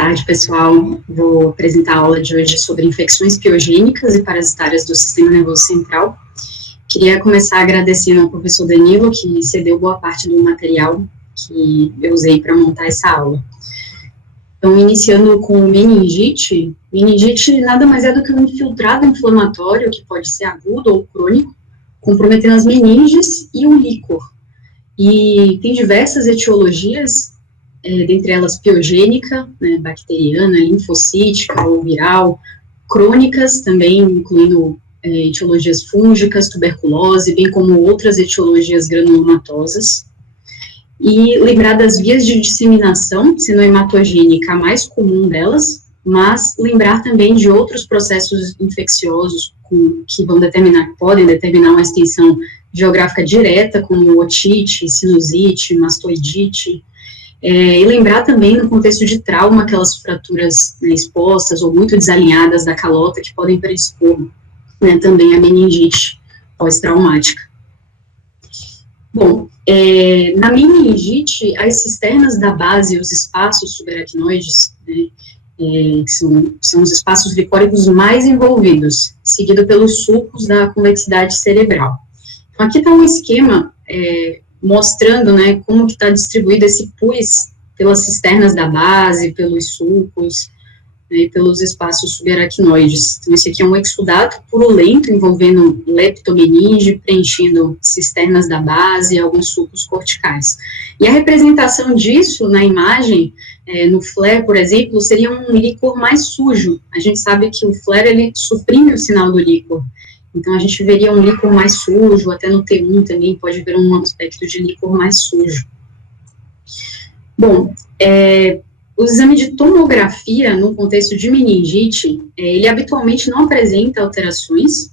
tarde, pessoal. Vou apresentar a aula de hoje sobre infecções piogênicas e parasitárias do sistema nervoso central. Queria começar agradecendo ao professor Danilo, que cedeu boa parte do material que eu usei para montar essa aula. Então, iniciando com meningite, meningite nada mais é do que um infiltrado inflamatório, que pode ser agudo ou crônico, comprometendo as meninges e o líquor. E tem diversas etiologias, dentre elas piogênica, né, bacteriana, linfocítica ou viral, crônicas também, incluindo etiologias fúngicas, tuberculose, bem como outras etiologias granulomatosas. E lembrar das vias de disseminação, sendo a hematogênica a mais comum delas, mas lembrar também de outros processos infecciosos que podem determinar uma extensão geográfica direta, como otite, sinusite, mastoidite, e lembrar também no contexto de trauma, aquelas fraturas, né, expostas ou muito desalinhadas da calota que podem predispor, né, também a meningite pós-traumática. Bom, na meningite, as cisternas da base e os espaços subaracnoides, né, são os espaços licóricos mais envolvidos, seguido pelos sulcos da convexidade cerebral. Então, aqui está um esquema mostrando, né, como que está distribuído esse pus pelas cisternas da base, pelos sulcos, né, e pelos espaços subaracnoides. Então, esse aqui é um exudato purulento envolvendo leptomeninge, preenchendo cisternas da base e alguns sulcos corticais. E a representação disso na imagem, no flare, por exemplo, seria um líquor mais sujo. A gente sabe que o flare, ele suprime o sinal do líquor. Então, a gente veria um líquor mais sujo, até no T1 também pode ver um aspecto de líquor mais sujo. Bom, o exame de tomografia, no contexto de meningite, ele habitualmente não apresenta alterações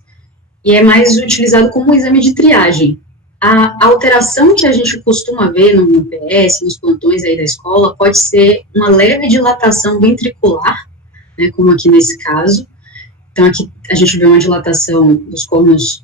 e é mais utilizado como um exame de triagem. A alteração que a gente costuma ver no PS, nos plantões aí da escola, pode ser uma leve dilatação ventricular, né, como aqui nesse caso. Então, aqui a gente vê uma dilatação dos cornos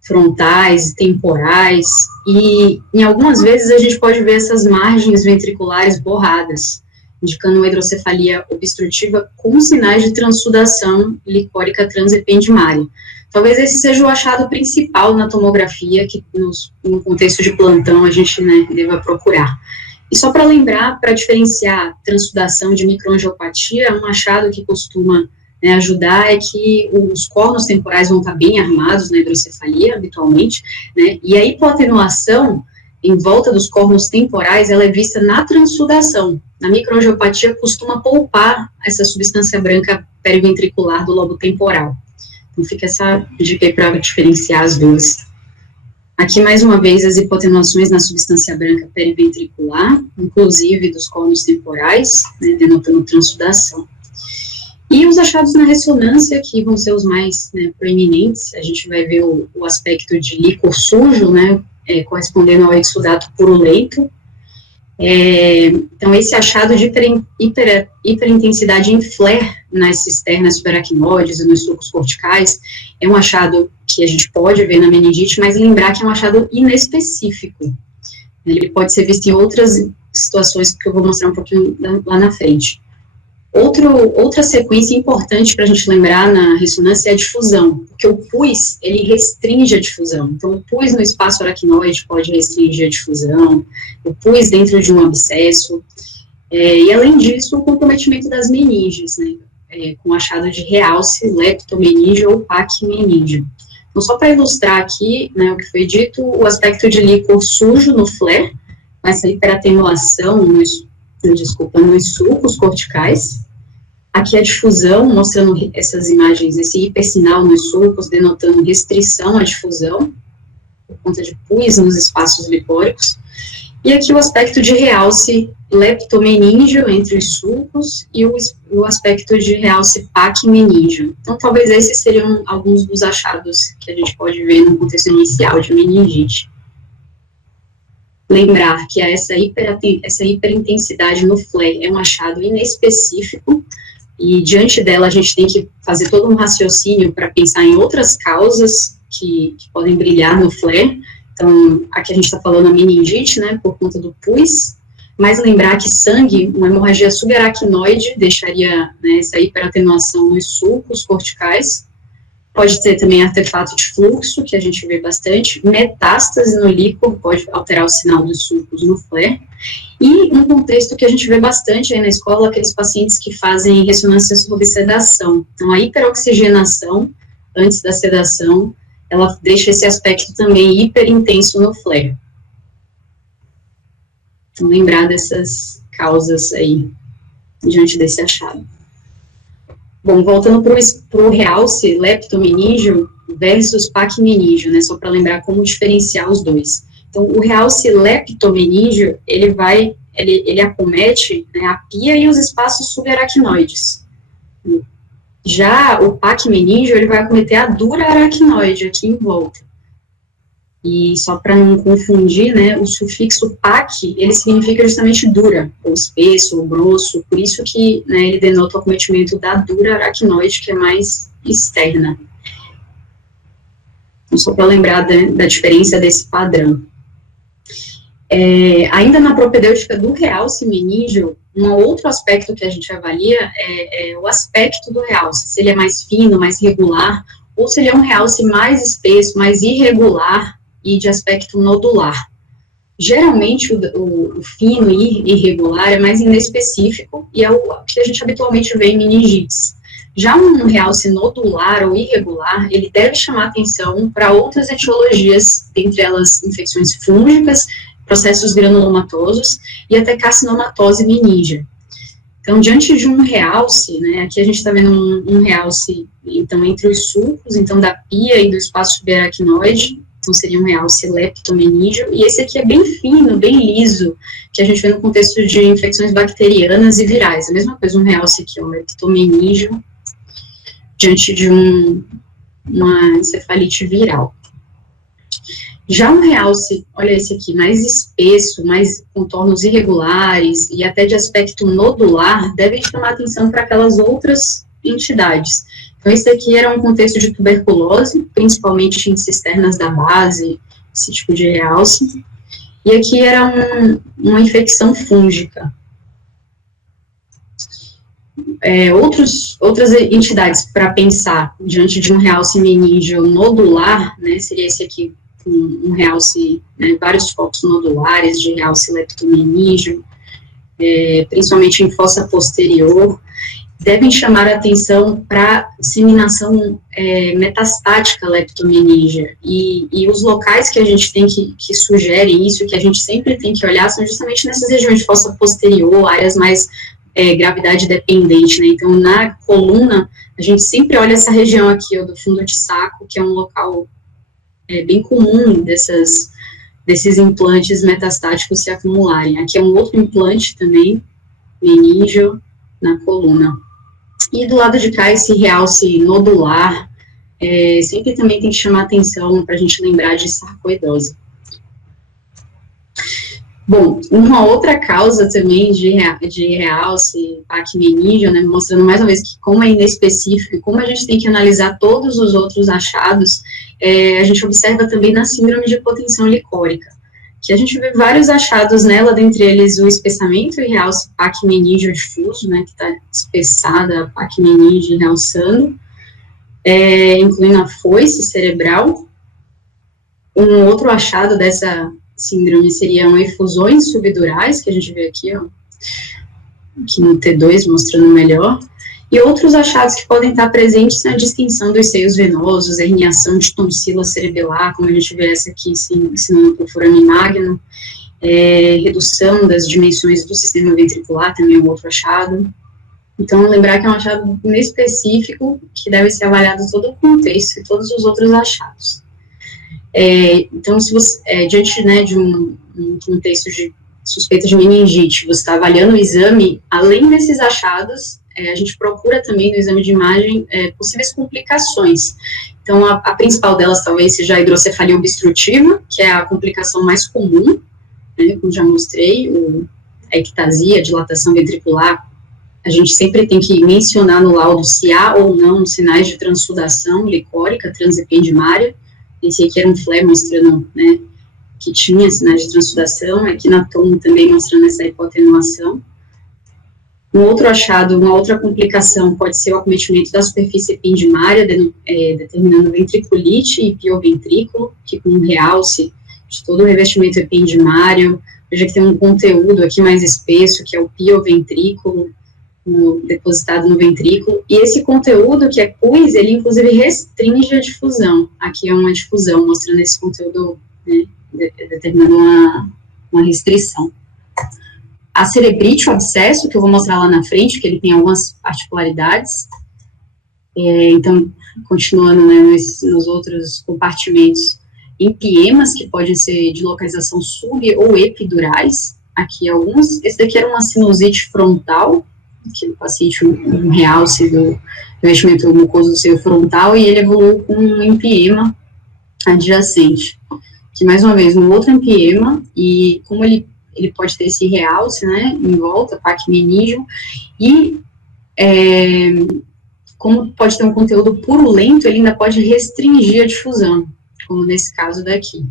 frontais, temporais, e em algumas vezes a gente pode ver essas margens ventriculares borradas, indicando uma hidrocefalia obstrutiva com sinais de transsudação licórica transependimária. Talvez esse seja o achado principal na tomografia, que no contexto de plantão a gente, né, deva procurar. E só para lembrar, para diferenciar transsudação de microangiopatia, um achado que costuma, né, ajudar é que os cornos temporais vão estar bem armados na hidrocefalia, habitualmente, né, e a hipoatenuação em volta dos cornos temporais, ela é vista na transsudação. Na microangiopatia, costuma poupar essa substância branca periventricular do lobo temporal. Então, fica essa dica aí para diferenciar as duas. Aqui, mais uma vez, as hipoatenuações na substância branca periventricular, inclusive dos cornos temporais, né, denotando transsudação. E os achados na ressonância, que vão ser os mais, né, proeminentes, a gente vai ver o aspecto de líquor sujo, né, correspondendo ao exudato purulento. Então, esse achado de hiperintensidade em flare nas cisternas subaracnoides e nos sulcos corticais é um achado que a gente pode ver na meningite, mas lembrar que é um achado inespecífico. Ele pode ser visto em outras situações que eu vou mostrar um pouquinho lá na frente. Outra sequência importante para a gente lembrar na ressonância é a difusão, porque o pus, ele restringe a difusão. Então, o pus no espaço aracnoide pode restringir a difusão, o pus dentro de um abscesso, e além disso, o comprometimento das meninges, né, com achado de realce, leptomeninge ou pacmeninge. Então, só para ilustrar aqui, né, o que foi dito, o aspecto de líquor sujo no flare, com essa hiperatenuação nos sulcos corticais. Aqui a difusão, mostrando essas imagens, esse hipersinal nos sulcos, denotando restrição à difusão, por conta de pus nos espaços licóricos. E aqui o aspecto de realce leptomeníngeo entre os sulcos e o aspecto de realce pacmeníngeo. Então, talvez esses seriam alguns dos achados que a gente pode ver no contexto inicial de meningite. Lembrar que essa hiperintensidade no flare é um achado inespecífico, e diante dela a gente tem que fazer todo um raciocínio para pensar em outras causas que podem brilhar no flare. Então, aqui a gente está falando a meningite, né, por conta do pus, mas lembrar que sangue, uma hemorragia subaracnoide, deixaria, né, essa hiperatenuação nos sulcos corticais. Pode ter também artefato de fluxo, que a gente vê bastante, metástase no líquor, pode alterar o sinal dos sulcos no flare, e um contexto que a gente vê bastante aí na escola, aqueles pacientes que fazem ressonância sob sedação. Então, a hiperoxigenação, antes da sedação, ela deixa esse aspecto também hiperintenso no flare. Então, lembrar dessas causas aí, diante desse achado. Bom, voltando para o realce leptomeníngeo versus pacmeníngeo, né, só para lembrar como diferenciar os dois. Então, o realce leptomeníngeo, ele acomete, né, a pia e os espaços subaracnoides. Já o pacmeníngeo, ele vai acometer a dura aracnoide aqui em volta. E só para não confundir, né, o sufixo pac, ele significa justamente dura, ou espesso, ou grosso, por isso que, né, ele denota o acometimento da dura aracnoide, que é mais externa. Então, só para lembrar da diferença desse padrão. Ainda na propedêutica do realce meníngeo, um outro aspecto que a gente avalia é o aspecto do realce, se ele é mais fino, mais regular, ou se ele é um realce mais espesso, mais irregular, e de aspecto nodular. Geralmente, o fino e irregular é mais inespecífico, e é o que a gente habitualmente vê em meningites. Já um realce nodular ou irregular, ele deve chamar atenção para outras etiologias, dentre elas infecções fúngicas, processos granulomatosos e até carcinomatose meníngea. Então, diante de um realce, né, aqui a gente está vendo um realce, então, entre os sulcos, então, da pia e do espaço subaracnoide, então seria um realce leptomeníngeo, e esse aqui é bem fino, bem liso, que a gente vê no contexto de infecções bacterianas e virais. A mesma coisa, um realce aqui, um leptomeníngeo, diante de uma encefalite viral. Já um realce, olha esse aqui, mais espesso, mais contornos irregulares e até de aspecto nodular, devem chamar atenção para aquelas outras entidades. Então, esse aqui era um contexto de tuberculose, principalmente em cisternas da base, esse tipo de realce. E aqui era uma infecção fúngica. Outras entidades para pensar diante de um realce meníngeo nodular, né, seria esse aqui, um realce, né, vários focos nodulares de realce leptomeníngeo, principalmente em fossa posterior, devem chamar a atenção para disseminação metastática leptomeníngea, e os locais que a gente tem que sugerem isso, que a gente sempre tem que olhar, são justamente nessas regiões de fossa posterior, áreas mais gravidade dependente, né, então na coluna, a gente sempre olha essa região aqui, ó, do fundo de saco, que é um local bem comum desses implantes metastáticos se acumularem. Aqui é um outro implante também, meníngeo, na coluna. E do lado de cá, esse realce nodular, sempre também tem que chamar atenção para a gente lembrar de sarcoidose. Bom, uma outra causa também de realce pacmeníngeo, né, mostrando mais uma vez que como é inespecífico e como a gente tem que analisar todos os outros achados, a gente observa também na síndrome de hipotensão licórica, que a gente vê vários achados nela, dentre eles o espessamento e realce pacmeníngeo difuso, né, que está espessada a pacmeníngeo realçando, incluindo a foice cerebral. Um outro achado dessa síndrome seriam efusões subdurais, que a gente vê aqui, ó, aqui no T2, mostrando melhor, e outros achados que podem estar presentes na distensão dos seios venosos, herniação de tonsila cerebelar, como a gente vê essa aqui, ensinando por forame magno, redução das dimensões do sistema ventricular, também é um outro achado. Então, lembrar que é um achado inespecífico, que deve ser avaliado todo o contexto e todos os outros achados. Então, se você, diante, né, de um contexto de suspeita de meningite, você está avaliando o exame, além desses achados, a gente procura também no exame de imagem possíveis complicações. Então, a principal delas talvez seja a hidrocefalia obstrutiva, que é a complicação mais comum, né, como já mostrei, a ectasia, a dilatação ventricular. A gente sempre tem que mencionar no laudo se há ou não sinais de transsudação licórica transependimária. Esse aqui era um flare mostrando, né, que tinha sinais de transsudação, aqui na tomo também mostrando essa hipoatenuação. Um outro achado, uma outra complicação pode ser o acometimento da superfície ependimária, determinando ventriculite e pioventrículo, que com um realce de todo o revestimento ependimário. Veja que tem um conteúdo aqui mais espesso, que é o pioventrículo, depositado no ventrículo, e esse conteúdo, que é pus, ele inclusive restringe a difusão. Aqui é uma difusão, mostrando esse conteúdo, né, determinando uma restrição. A cerebrite, o abscesso, que eu vou mostrar lá na frente, que ele tem algumas particularidades. Então, continuando, né, nos outros compartimentos, empiemas, que podem ser de localização sub- ou epidurais, aqui alguns. Esse daqui era uma sinusite frontal, que o paciente, um realce do revestimento mucoso do seio frontal, e ele evoluiu com um empiema adjacente. Que, mais uma vez, um outro empiema, e como ele pode ter esse realce, né, em volta, PAC meníngeo, e como pode ter um conteúdo purulento, ele ainda pode restringir a difusão, como nesse caso daqui.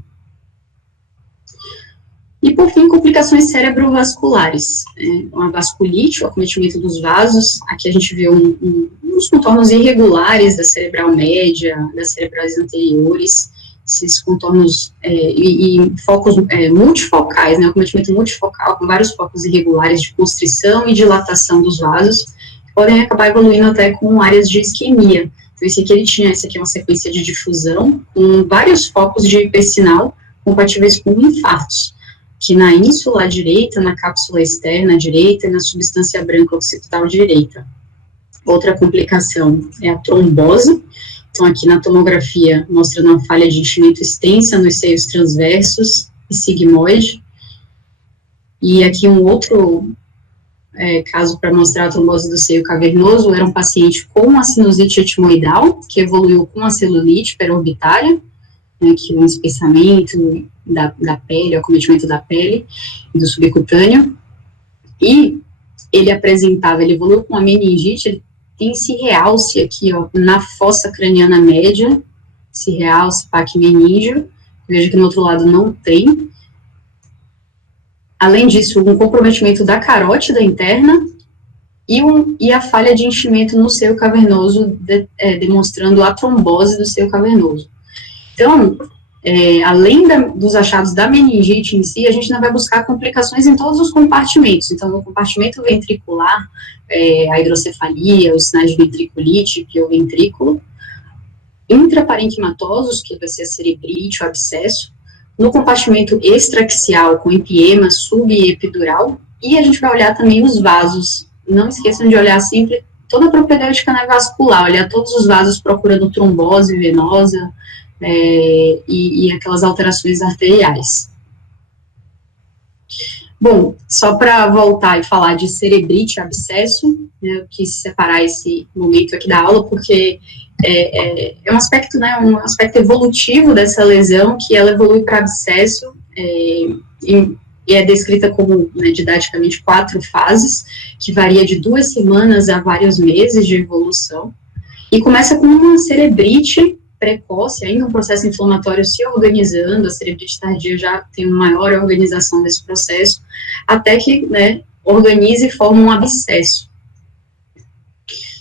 E, por fim, complicações cerebrovasculares, uma vasculite, o acometimento dos vasos. Aqui a gente vê uns contornos irregulares da cerebral média, das cerebrais anteriores, esses contornos e focos multifocais, né, o acometimento multifocal, com vários focos irregulares de constrição e dilatação dos vasos, que podem acabar evoluindo até com áreas de isquemia. Então, esse aqui é uma sequência de difusão, com vários focos de hipersinal compatíveis com infartos, que na ínsula direita, na cápsula externa direita e na substância branca occipital direita. Outra complicação é a trombose. Então, aqui na tomografia, mostrando uma falha de enchimento extensa nos seios transversos e sigmoide. E aqui um outro caso para mostrar a trombose do seio cavernoso, era um paciente com a sinusite etimoidal, que evoluiu com a celulite perorbitária, né, que é um espessamento da pele, o acometimento da pele e do subcutâneo, e ele evoluiu com a meningite, ele tem esse realce aqui, ó, na fossa craniana média, esse realce PAC meníngeo, veja que no outro lado não tem. Além disso, um comprometimento da carótida interna e a falha de enchimento no seio cavernoso, demonstrando a trombose do seio cavernoso. Então, além dos achados da meningite em si, a gente ainda vai buscar complicações em todos os compartimentos. Então, no compartimento ventricular, a hidrocefalia, os sinais de ventriculite, pioventrículo, intraparenquimatosos, que vai ser a cerebrite, o abscesso, no compartimento extraaxial, com empiema, sub- e epidural, e a gente vai olhar também os vasos. Não esqueçam de olhar sempre toda a propedêutica vascular, olhar todos os vasos procurando trombose venosa, e aquelas alterações arteriais. Bom, só para voltar e falar de cerebrite, abscesso, né, eu quis separar esse momento aqui da aula, porque é um aspecto, né, um aspecto evolutivo dessa lesão, que ela evolui para abscesso, e é descrita como, né, didaticamente, 4 fases, que varia de 2 semanas a vários meses de evolução, e começa com uma cerebrite precoce, ainda um processo inflamatório se organizando, a cerebrite tardia já tem uma maior organização desse processo, até que, né, organiza e forma um abscesso.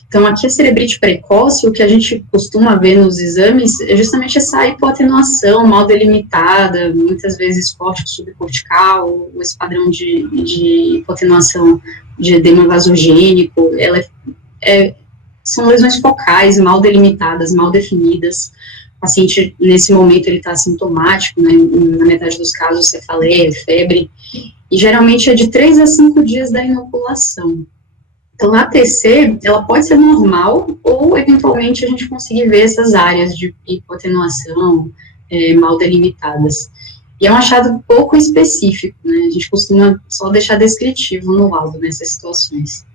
Então, aqui a cerebrite precoce, o que a gente costuma ver nos exames é justamente essa hipoatenuação mal delimitada, muitas vezes córtico subcortical, esse padrão de hipoatenuação de edema vasogênico, são lesões focais, mal delimitadas, mal definidas. O paciente, nesse momento, ele está assintomático, né, na metade dos casos, cefaleia, febre, e geralmente é de 3 a 5 dias da inoculação. Então, a ATC, ela pode ser normal, ou, eventualmente, a gente conseguir ver essas áreas de hipoatenuação mal delimitadas. E é um achado pouco específico, né, a gente costuma só deixar descritivo no laudo nessas situações.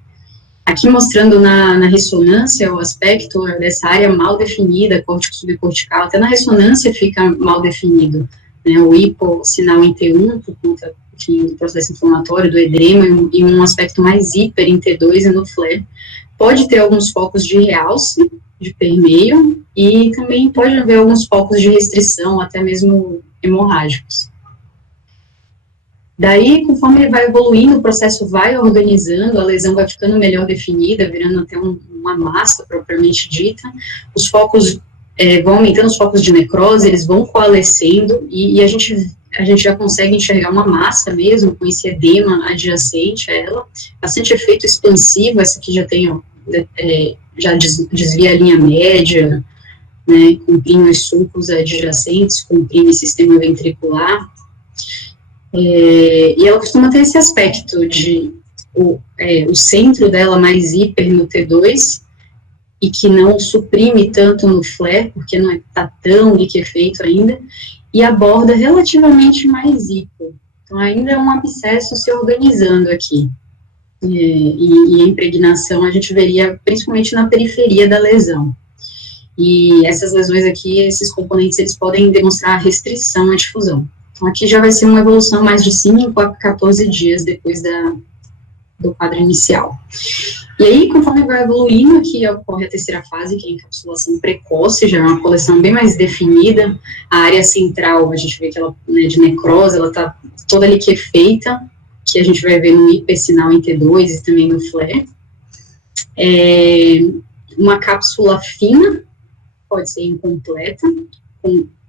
Aqui mostrando na ressonância o aspecto dessa área mal definida, córtico subcortical, até na ressonância fica mal definido, né, o hipossinal em T1, por conta, enfim, do processo inflamatório, do edema, e um aspecto mais hiper em T2 e no flare. Pode ter alguns focos de realce, de permeio, e também pode haver alguns focos de restrição, até mesmo hemorrágicos. Daí, conforme ele vai evoluindo, o processo vai organizando, a lesão vai ficando melhor definida, virando até uma massa propriamente dita, os focos vão aumentando, os focos de necrose, eles vão coalescendo, e a gente já consegue enxergar uma massa mesmo, com esse edema adjacente a ela, bastante efeito expansivo, essa aqui já tem, ó, já desvia a linha média, né, comprime os sulcos adjacentes, comprime o sistema ventricular, e ela costuma ter esse aspecto de o centro dela mais hiper no T2, e que não suprime tanto no flare, porque não está tão liquefeito ainda, e a borda relativamente mais hipo. Então, ainda é um abscesso se organizando aqui. E a impregnação a gente veria principalmente na periferia da lesão. E essas lesões aqui, esses componentes, eles podem demonstrar restrição à difusão. Então, aqui já vai ser uma evolução mais de 5 a 14 dias depois do quadro inicial. E aí, conforme vai evoluindo, aqui ocorre a terceira fase, que é a encapsulação precoce, já é uma coleção bem mais definida. A área central, a gente vê que ela, né, de necrose, ela está toda liquefeita, que a gente vai ver no hipersinal em T2 e também no flare. Uma cápsula fina, pode ser incompleta,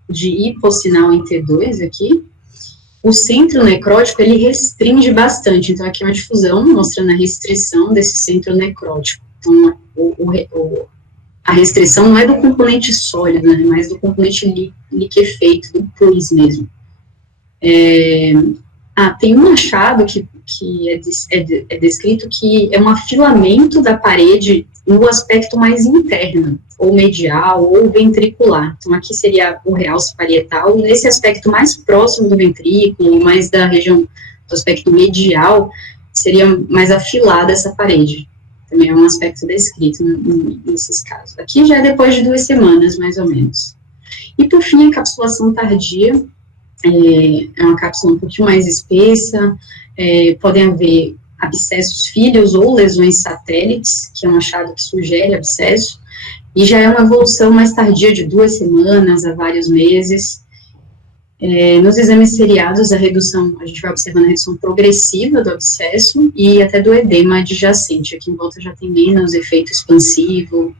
de hipossinal em T2 aqui. O centro necrótico, ele restringe bastante, então aqui é uma difusão, mostrando a restrição desse centro necrótico. Então, a restrição não é do componente sólido, né, mas do componente liquefeito, do pus mesmo. Tem um achado que é descrito que é um afilamento da parede no aspecto mais interno, ou medial, ou ventricular. Então, aqui seria o realce parietal, e nesse aspecto mais próximo do ventrículo, mais da região do aspecto medial, seria mais afilada essa parede. Também é um aspecto descrito nesses casos. Aqui já é depois de 2 semanas, mais ou menos. E, por fim, a encapsulação tardia, é uma cápsula um pouquinho mais espessa, podem haver abscessos filhos ou lesões satélites, que é um achado que sugere abscesso, e já é uma evolução mais tardia de 2 semanas a vários meses. Nos exames seriados, a gente vai observando a redução progressiva do abscesso e até do edema adjacente. Aqui em volta já tem menos efeito expansivo.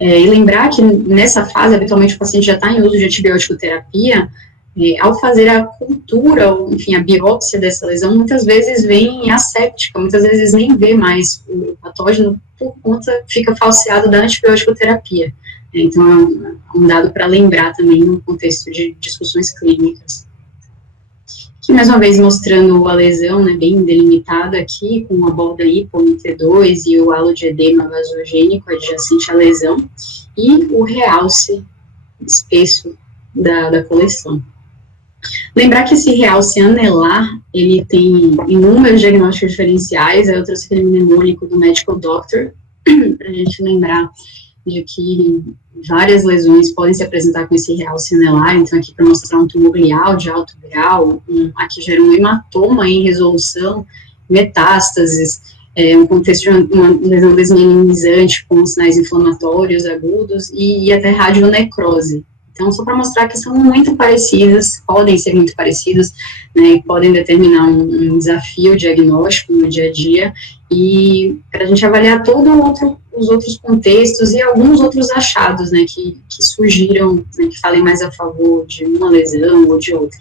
E lembrar que nessa fase, habitualmente o paciente já está em uso de antibiótico terapia, ao fazer a cultura, ou, enfim, a biópsia dessa lesão, muitas vezes vem asséptica, muitas vezes nem vê mais o patógeno, por conta, fica falseado da antibiótico terapia. Então, é um dado para lembrar também no contexto de discussões clínicas. Aqui, mais uma vez, mostrando a lesão, né, bem delimitada aqui, com a borda hipo no T2 e o halo de edema vasogênico adjacente à lesão, e o realce espesso da coleção. Lembrar que esse realce anelar, ele tem inúmeros diagnósticos diferenciais, eu trouxe aquele mnemônico do Medical Doctor, para a gente lembrar de que várias lesões podem se apresentar com esse realce anelar, então aqui para mostrar um tumor glial de alto grau, aqui gera um hematoma em resolução, metástases, um contexto de uma lesão desmielinizante com sinais inflamatórios agudos e até radionecrose. Então, só para mostrar que são muito parecidas, podem ser muito parecidas, né, podem determinar um desafio diagnóstico no dia a dia, e para a gente avaliar os outros contextos e alguns outros achados, né, que surgiram, né, que falem mais a favor de uma lesão ou de outra.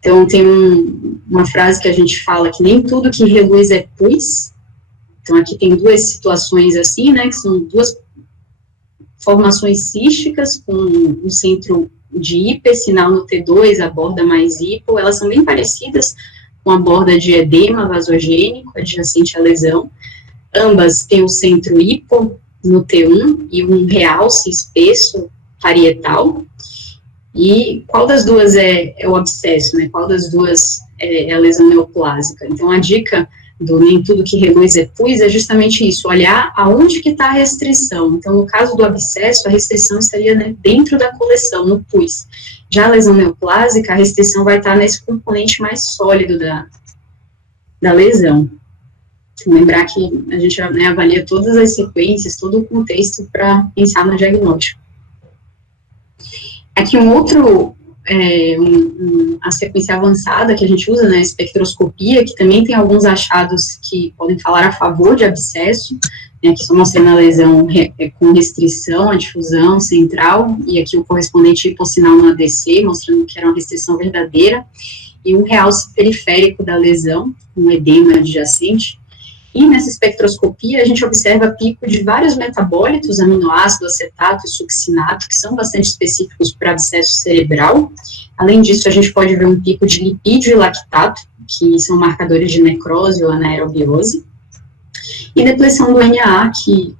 Então, tem uma frase que a gente fala que nem tudo que reluz é pus. Então, aqui tem 2 situações assim, né, que são 2 formações císticas com um centro de hipersinal no T2, a borda mais hipo, elas são bem parecidas com a borda de edema vasogênico adjacente à lesão. Ambas têm o centro hipo no T1 e um realce espesso parietal. E qual das duas é o abscesso, né? Qual das duas é a lesão neoplásica? Então, a dica do nem tudo que reluz é pus é justamente isso, olhar aonde que está a restrição. Então, no caso do abscesso, a restrição estaria, né, dentro da coleção, no pus. Já a lesão neoplásica, a restrição vai estar nesse componente mais sólido da lesão. Lembrar que a gente, né, avalia todas as sequências, todo o contexto para pensar no diagnóstico. Aqui um outro a sequência avançada que a gente usa, né, a espectroscopia, que também tem alguns achados que podem falar a favor de abscesso, né, que estão mostrando a lesão com restrição à difusão central, e aqui o correspondente hipossinal no ADC, mostrando que era uma restrição verdadeira, e um realce periférico da lesão, um edema adjacente. E nessa espectroscopia, a gente observa pico de vários metabólitos, aminoácido, acetato e succinato, que são bastante específicos para abscesso cerebral. Além disso, a gente pode ver um pico de lipídio e lactato, que são marcadores de necrose ou anaerobiose. E depressão do NAA, que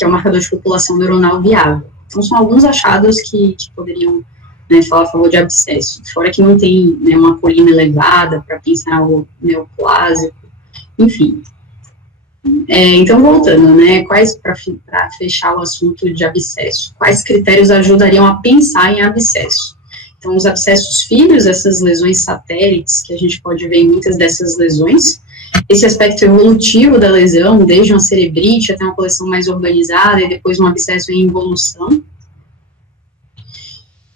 é o marcador de população neuronal viável. Então, são alguns achados que poderiam, né, falar a favor de abscesso. Fora que não tem, né, uma colina elevada para pensar o neoplásico, enfim. Então, voltando, né, para fechar o assunto de abscesso, quais critérios ajudariam a pensar em abscesso? Então, os abscessos filhos, essas lesões satélites, que a gente pode ver em muitas dessas lesões, esse aspecto evolutivo da lesão, desde uma cerebrite até uma coleção mais organizada e depois um abscesso em involução,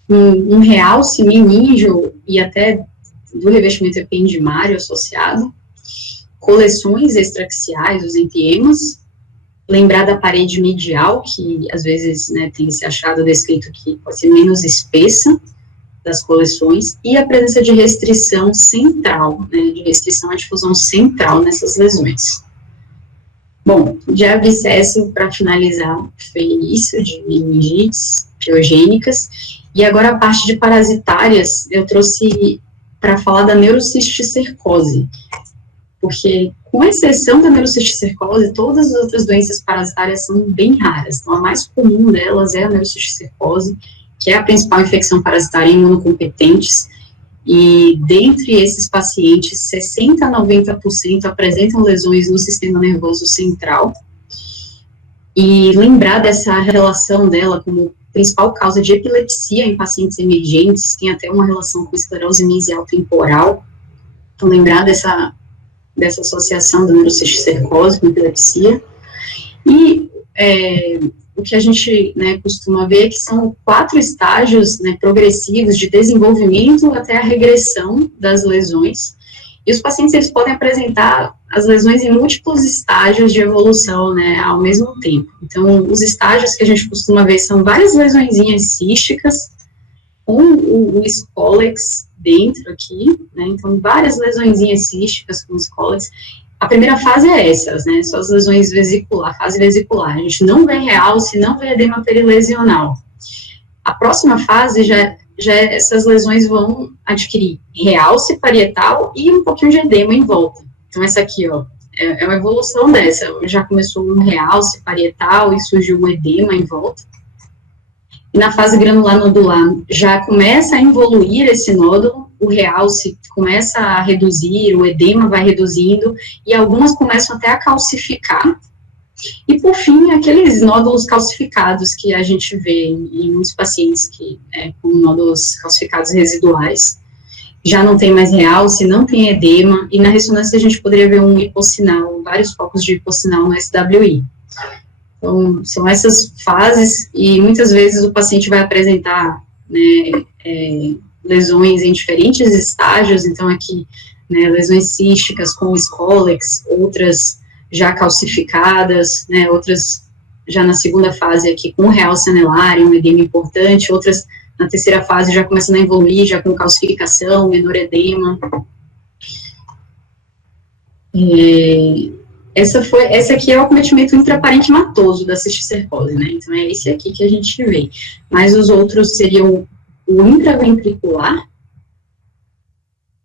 um realce meníngeo e até do revestimento ependimário associado, coleções extraxiais, os empiemas, lembrar da parede medial, que às vezes, né, tem esse achado descrito que pode ser menos espessa das coleções, e a presença de restrição central, né, de restrição à difusão central nessas lesões. Bom, de abscesso, para finalizar, foi isso, de meningites piogênicas, e agora a parte de parasitárias, eu trouxe para falar da neurocisticercose, porque, com exceção da neurocisticercose, todas as outras doenças parasitárias são bem raras. Então, a mais comum delas é a neurocisticercose, que é a principal infecção parasitária em imunocompetentes, e dentre esses pacientes, 60% a 90% apresentam lesões no sistema nervoso central, e lembrar dessa relação dela como principal causa de epilepsia em pacientes emergentes, tem até uma relação com esclerose mesial temporal, então lembrar dessa associação da neurocisticercose com epilepsia, e o que a gente, né, costuma ver é que são 4 estágios, né, progressivos de desenvolvimento até a regressão das lesões, e os pacientes, eles podem apresentar as lesões em múltiplos estágios de evolução, né, ao mesmo tempo. Então, os estágios que a gente costuma ver são várias lesõezinhas císticas, com o Scolex dentro aqui, né, então várias lesõezinhas císticas com Scolex. A primeira fase é essas, né, só as lesões vesicular, fase vesicular, a gente não vê realce, não vê edema perilesional. A próxima fase já essas lesões vão adquirir realce parietal e um pouquinho de edema em volta. Então essa aqui, ó, é uma evolução dessa, já começou um realce parietal e surgiu um edema em volta. E na fase granular nodular, já começa a evoluir esse nódulo, o realce começa a reduzir, o edema vai reduzindo, e algumas começam até a calcificar. E, por fim, aqueles nódulos calcificados que a gente vê em muitos pacientes com nódulos calcificados residuais, já não tem mais realce, não tem edema, e na ressonância a gente poderia ver um hipossinal, vários focos de hipossinal no SWI. Então, são essas fases, e muitas vezes o paciente vai apresentar, né, lesões em diferentes estágios, então aqui, né, lesões císticas com Scolex, outras já calcificadas, né, outras já na segunda fase aqui com realce anelar, um edema importante, outras na terceira fase já começando a evoluir, já com calcificação, menor edema. Essa aqui é o acometimento intraparenquimatoso da cisticercose, né, então é esse aqui que a gente vê. Mas os outros seriam o intraventricular,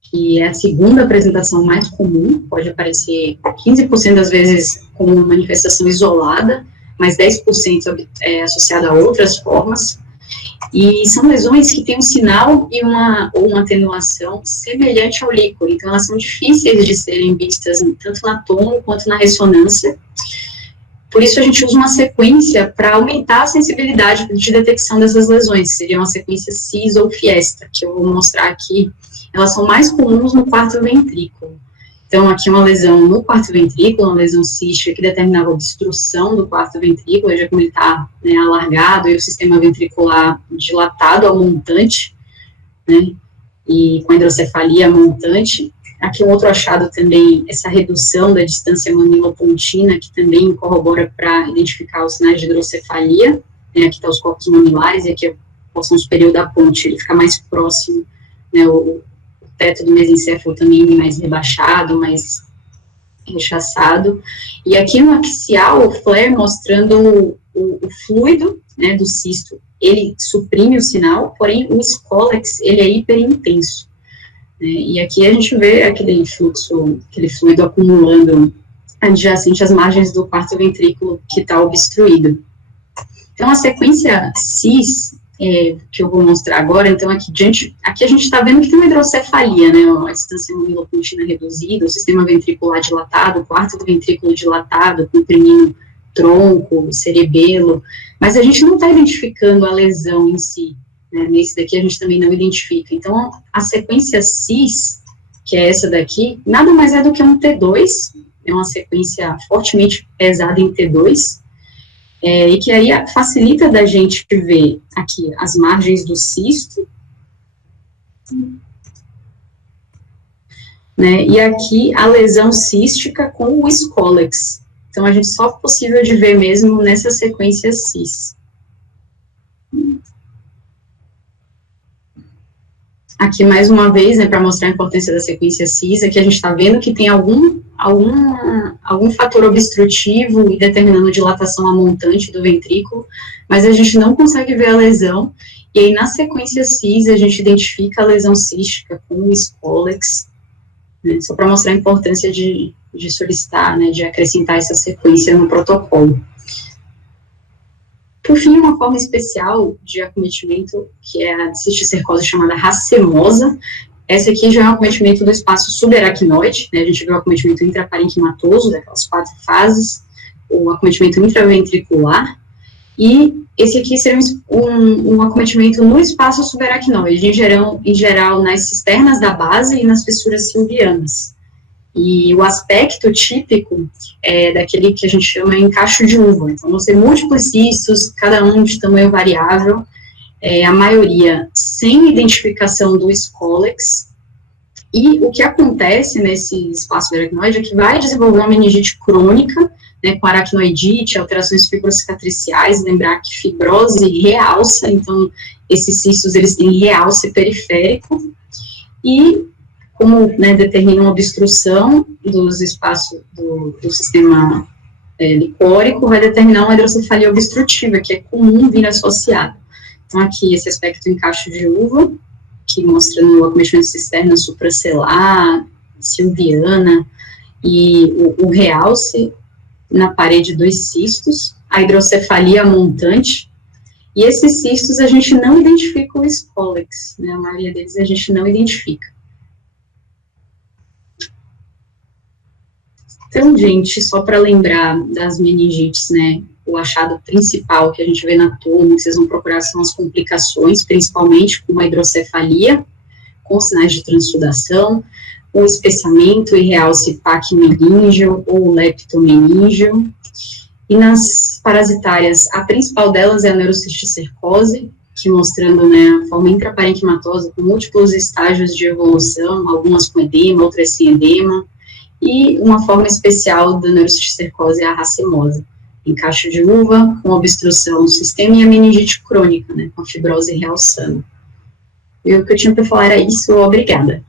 que é a segunda apresentação mais comum, pode aparecer 15% das vezes com uma manifestação isolada, mas 10% é associada a outras formas, e são lesões que têm um sinal e ou uma atenuação semelhante ao líquor, então elas são difíceis de serem vistas tanto na tomo quanto na ressonância. Por isso a gente usa uma sequência para aumentar a sensibilidade de detecção dessas lesões, que seria uma sequência CIS ou Fiesta, que eu vou mostrar aqui. Elas são mais comuns no quarto ventrículo. Então, aqui uma lesão no quarto ventrículo, uma lesão cística que determinava a obstrução do quarto ventrículo, já como ele está, né, alargado e o sistema ventricular dilatado ao montante. né, e com a hidrocefalia montante. Aqui um outro achado também, essa redução da distância mamilopontina, que também corrobora para identificar os sinais de hidrocefalia, né, aqui está os corpos mamilares, e aqui é a porção superior da ponte, ele fica mais próximo, né, o teto do mesencéfalo também mais rebaixado, mais rechaçado, e aqui no axial, o flare mostrando o fluido, né, do cisto, ele suprime o sinal, porém o Scolex, ele é hiperintenso, né, e aqui a gente vê aquele fluxo, aquele fluido acumulando adjacente às margens do quarto ventrículo que está obstruído. Então, a sequência CIS, que eu vou mostrar agora, então, aqui a gente está vendo que tem uma hidrocefalia, né, a distância mamilopontina reduzida, o sistema ventricular dilatado, o quarto do ventrículo dilatado, comprimindo tronco, cerebelo, mas a gente não está identificando a lesão em si, né, nesse daqui a gente também não identifica. Então, a sequência CIS, que é essa daqui, nada mais é do que um T2, é uma sequência fortemente pesada em T2, e que aí facilita da gente ver aqui as margens do cisto, né, e aqui a lesão cística com o Scolex. Então, a gente só é possível de ver mesmo nessa sequência CIS. Aqui, mais uma vez, né, para mostrar a importância da sequência CIS, aqui a gente está vendo que tem algum fator obstrutivo e determinando dilatação a montante do ventrículo, mas a gente não consegue ver a lesão, e aí na sequência CIS a gente identifica a lesão cística com o Scolex, né, só para mostrar a importância de solicitar, né, de acrescentar essa sequência no protocolo. Por fim, uma forma especial de acometimento, que é a cisticercose chamada racemosa. Essa aqui já é um acometimento do espaço subaracnoide, né, a gente vê o acometimento intraparenquimatoso, daquelas 4 fases, o acometimento intraventricular, e esse aqui seria um acometimento no espaço subaracnoide, em geral nas cisternas da base e nas fissuras silvianas. E o aspecto típico é daquele que a gente chama encaixo de uva. Então, vão ser múltiplos cistos, cada um de tamanho variável, a maioria sem identificação do Scolex. E o que acontece nesse espaço aracnoide é que vai desenvolver uma meningite crônica, né, com aracnoidite, alterações fibrocicatriciais, lembrar que fibrose realça, então esses cistos eles têm realce periférico, e como, né, determina uma obstrução dos espaços do sistema licórico, vai determinar uma hidrocefalia obstrutiva, que é comum vir associada. Então, aqui, esse aspecto encaixo de uva, que mostra no acometimento cisterna supracelar, silviana, e o realce na parede dos cistos, a hidrocefalia montante, e esses cistos a gente não identifica o Scolex, né, a maioria deles a gente não identifica. Então, gente, só para lembrar das meningites, né, o achado principal que a gente vê na turma, que vocês vão procurar são as complicações, principalmente com uma hidrocefalia, com sinais de transsudação, o espessamento e realce paquimeníngeo ou leptomeníngeo. E nas parasitárias, a principal delas é a neurocisticercose, que mostrando, né, a forma intraparenquimatosa com múltiplos estágios de evolução, algumas com edema, outras sem edema, e uma forma especial da neurocisticercose é a racemosa, encaixo de uva, com obstrução no sistema, e a meningite crônica, né, com a fibrose realçando. E o que eu tinha para falar era isso, obrigada.